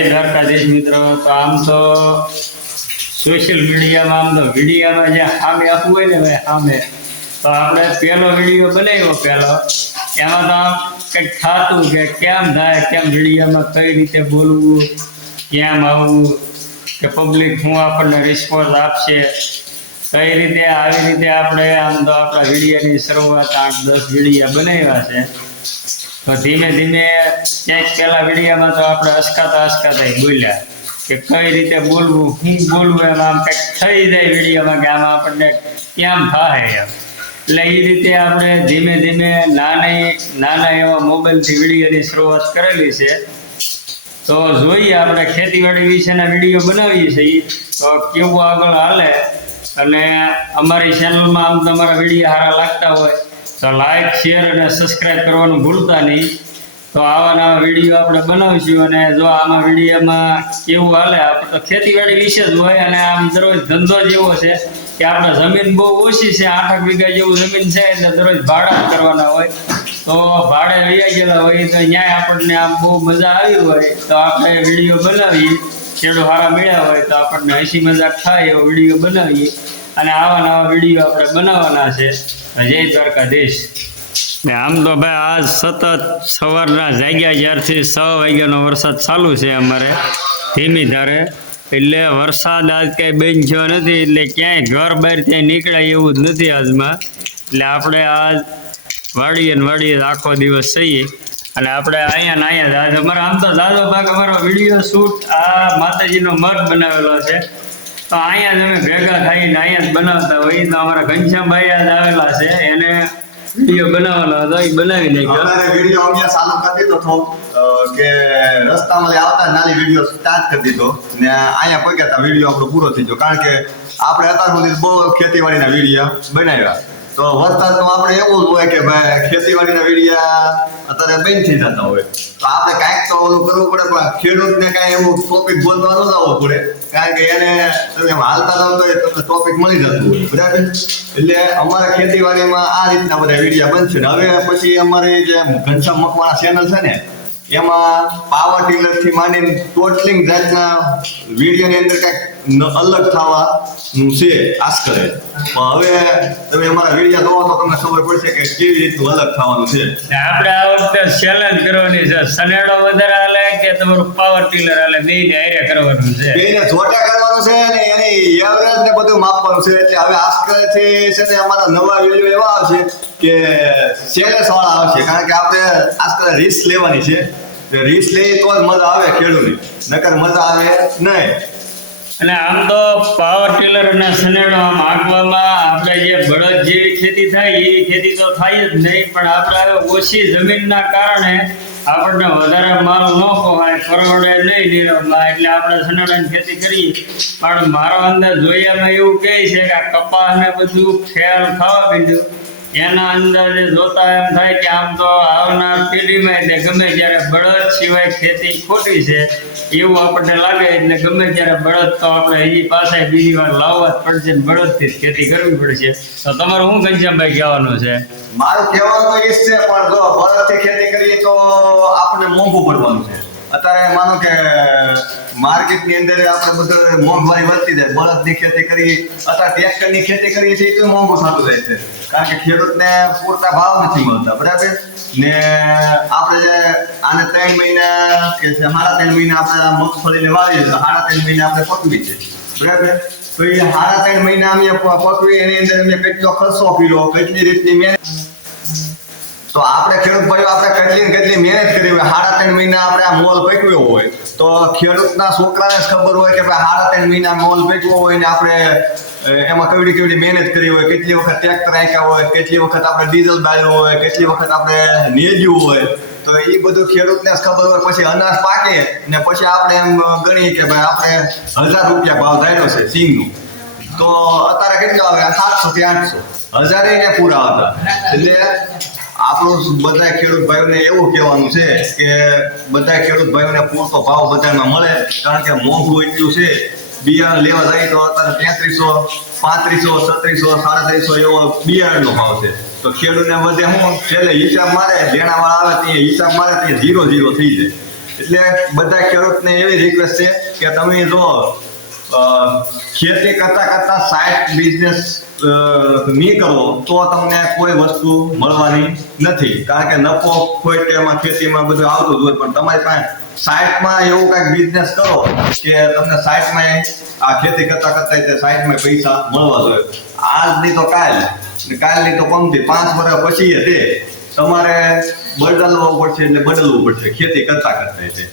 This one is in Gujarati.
દ્વારકાધીશ મિત્રો, તો આમ તો સોશિયલ મીડિયામાં આમ તો વિડીયામાં જે સામે આપવું હોય ને ભાઈ સામે, તો આપણે પહેલો વિડીયો બનાવ્યો એમાં તો આમ કંઈક થતું કે કેમ થાય, કેમ વિડીયામાં કઈ રીતે બોલવું, કેમ આવવું, કે પબ્લિક શું આપણને રિસ્પોન્સ આપશે, કઈ રીતે આવી રીતે આપણે આમ તો આપણા વિડીયાની શરૂઆત 8-10 વિડીયા બનાવ્યા છે. તો ધીમે ધીમે ક્યાંક પહેલા વિડીયામાં તો આપણે અસકાતા બોલ્યા કે કઈ રીતે બોલવું, શું બોલવું, એમ આમ કંઈક થઈ જાય વિડીયોમાં કે આમાં આપણને કેમ થાય એમ. એટલે એ રીતે આપણે ધીમે ધીમે નાના એવા મોબાઈલથી વિડીયોની શરૂઆત કરેલી છે. તો જોઈએ આપણે ખેતીવાડી વિશેના વિડીયો બનાવીએ છીએ તો કેવું આગળ હાલે. અને અમારી ચેનલમાં આમ તમારા વિડીયો સારા લાગતા હોય તો લાઈક, શેર અને સબસ્ક્રાઈબ કરવાનું ભૂલતા નહીં. તો આવા નવા વિડીયો આપણે બનાવીશું. અને જો આમાં વિડીયોમાં કેવું હાલે, આપણે તો ખેતીવાડી વિશે જ હોય અને આમ દરરોજ ધંધો જેવો છે કે આપણે જમીન બહુ ઓછી છે, 8 વીઘા જેવું જમીન છે, એટલે દરરોજ ભાડા કરવાના હોય. તો ભાડે વૈયા ગયેલા હોય તો ન્યાય આપણને આમ બહુ મજા આવી હોય તો આપણે વિડીયો બનાવીએ. છેડો સારા મળ્યા હોય તો આપણને હસી મજાક થાય એવો વિડીયો બનાવીએ. અને આવા નવા વિડીયો આપણે બનાવવાના છે. જય દ્વારકાધીશ. આમ તો ભાઈ આજ સતત સવારના જાગ્યા જ્યારથી 6 વાગ્યાનો વરસાદ ચાલુ છે અમારે ધીમી ધારે. એટલે વરસાદ આજ કંઈ બંધ થયો નથી, એટલે ક્યાંય ઘર બહાર ક્યાંય નીકળાય એવું જ નથી આજમાં. એટલે આપણે આજ વાડીએ આખો દિવસ છીએ. અને આપણે અહીંયા અમારે આમ તો દાદો ભાગ અમારો વિડીયો શૂટ આ માતાજીનો મઠ બનાવેલો છે. તો અહીંયા જ અમે ભેગા થઈને અહીંયા જ બનાવતા હોય. તો અમારા ઘનશ્યામભાઈ આજ આવેલા છે, એને વિડીયો બનાવવાનો હતો, એ બનાવી નાખ્યો. અમારે વિડીયો અમે ચાલુ કરી દીધો હતો કે રસ્તામાં આવતા નાની વિડીયો સ્ટાર્ટ કરી દીધો ને અહીંયા પહોંચ્યા વિડીયો આપણો પૂરો થઈ ગયો. કારણ કે આપણે અત્યાર સુધી બહુ ખેતીવાડીના વિડીયો બનાવ્યા. તો વરસાદનું આપણે એવું જ હોય કે ભાઈ ખેતીવાડીના વિડીયા અત્યારે બંધ થઈ જતા હોય. તો આપણે કાંઈક તો ઓલું કરવું પડે, પણ ખેડૂતને કાંઈ એવું ટોપિક બોલવા ન જવો પડે. કારણ કે એને તમે હાલતા જાવ તો તમને ટોપિક મળી જતું હોય, બરાબર. એટલે અમારા ખેતીવાડીમાં આ રીતના બધા વિડીયા બનશે. હવે પછી અમારી જે ઘનશ્યામ મકવાણા ચેનલ છે ને, એમાં પાવર ટીલર થી માંડીને ટોટલિંગ જાતના વિડીયોની અંદર કંઈક અલગ થવાનું છે આશ કરે. હવે તમે અમારા વિડીયો જોવો તો તમને ખબર પડશે કે કેવી રીતનું અલગ થવાનું છે. આપણે આ વખતે ચેલેન્જ કરવાની છે, સનેડો વધારે હાલે કે તમારું પાવર ટીલર હાલે, બેયને હારે કરવાનું છે, બેયને જોટા કરવાનું છે અને એની એવરેજ ને બધું માપવાનું છે. એટલે હવે આશ કરે છે ને અમારા નવા વિડીયો એવા આવશે કે સેલેસ વાળા આવશે. કારણ કે આપણે આજકાલ રિસ્ક લેવાની છે. રિસ્ક લઈએ તો જ મજા આવે ખેડૂતની, નકર મજા આવે નહીં. અને આમ તો પાવર ટીલર અને સનેડો આમ હાંકવામાં આપણે જે બળદ જેવી ખેતી થાય એવી ખેતી તો થાય જ નહીં. પણ આપણે હવે ઓછી જમીનના કારણે આપણને વધારે માલ ન ખવાય, પરવડે નહીં નીરવમાં, એટલે આપણે સનેડાની ખેતી કરીએ. પણ મારો અંદાજ જોયામાં એવું કહે છે કે આ કપાસ ને બધું ફેલ થવા માંડ્યું. એના અંદાજે જોતા એમ થાય કે આમ તો આવનાર પેઢીમાં એટલે ગમે ત્યારે બળદ સિવાય ખેતી ખોટી છે એવું આપણને લાગે. એટલે ગમે ત્યારે બળદ તો આપણે હજી પાછા બીજી વાર લાવવા જ પડશે, બળદથી જ ખેતી કરવી પડશે. તો તમારું શું ઘનશ્યામભાઈ કહેવાનું છે? મારું કહેવાનું તો એ જ છે, પણ જો બળદથી ખેતી કરીએ તો આપણે મોંઘું પડવાનું છે. અત્યારે માનો કે માર્કેટની અંદર આપણે બધું મોંઘવારી વધતી જાય. બળદની ખેતી કરી અથવા ટ્રેક્ટરની ખેતી કરીએ છીએ તો મોંઘું થતું જાય છે. કારણ કે ખેડૂતને પૂરતા ભાવ નથી મળતા, બરાબર. ને આપણે જે આને 3 મહિના કે 3.5 મહિના આપણે મગફળીને વાવીએ તો 3.5 મહિના આપણે પકવી છે, બરાબર. તો એ 3.5 મહિના અમે પકવી, એની અંદર અમે કેટલો ખર્ચો કર્યો, કેટલી રીતની મહેનત. તો આપણે ખેડૂત ભાઈઓ આપણે કેટલી મહેનત કરી હોય, 3.5 મહિના આપણે આ મોલ પકવ્યો હોય તો ખેડૂતના છોકરાને જ ખબર હોય કે ભાઈ 3.5 મહિના મોલ પકવ્યો હોય ને આપણે એમાં કેવડી મહેનત કરી હોય, કેટલી વખત ટ્રેક્ટર રાખ્યા હોય, કેટલી વખત આપણે ડીઝલ બાળ્યું હોય, કેટલી વખત આપણે નેજ્યું હોય. તો એ બધું ખેડૂતને જ ખબર હોય. પછી અનાજ પાકે ને પછી આપણે એમ ગણીએ કે ભાઈ આપણે 1000 રૂપિયા ભાવ ધાર્યો છે સિંગનું, તો અત્યારે કેટલો આવે? 700 થી 800, 1000 ને પૂરા હતા. એટલે આપણું બધા ખેડૂત ભાઈઓને એવું કહેવાનું છે કે બધા ખેડૂત ભાઈઓને પૂરતો ભાવ બજારમાં મળે. કારણ કે મોંઘું એટલું છે. બિયારણ લેવા જાય તો અત્યારે 3500, 3500, 3750 એવો બિયારણનો ભાવ છે. તો ખેડૂતને વધે હું છેલ્લે હિસાબ મારે, લેણાવાળા આવે ત્યાં હિસાબ મારે ત્યાં 0 થઈ જાય. એટલે બધા ખેડૂતને એવી રિક્વેસ્ટ છે કે તમે જો ખેતી કરતા કરતા સાઈડ બિઝનેસ નહીં કરો તો તમને કોઈ વસ્તુ મળવાની નથી, કારણ કે નફો ખોટ એમાં ખેતીમાં બધું આવતું જ હોય, પણ તમારી પાસે સાઈડમાં એવું કાંઈક બિઝનેસ કરો કે તમને સાઈડમાં આ ખેતી કરતા કરતા તે સાઈડમાં પૈસા મળવા જોઈએ. આજ નહીં તો કાલ નહીં તો પમથી 5 વર્ષ પછી તે તમારે બદલવું પડશે, એટલે બદલવું પડશે ખેતી કરતા કરતા.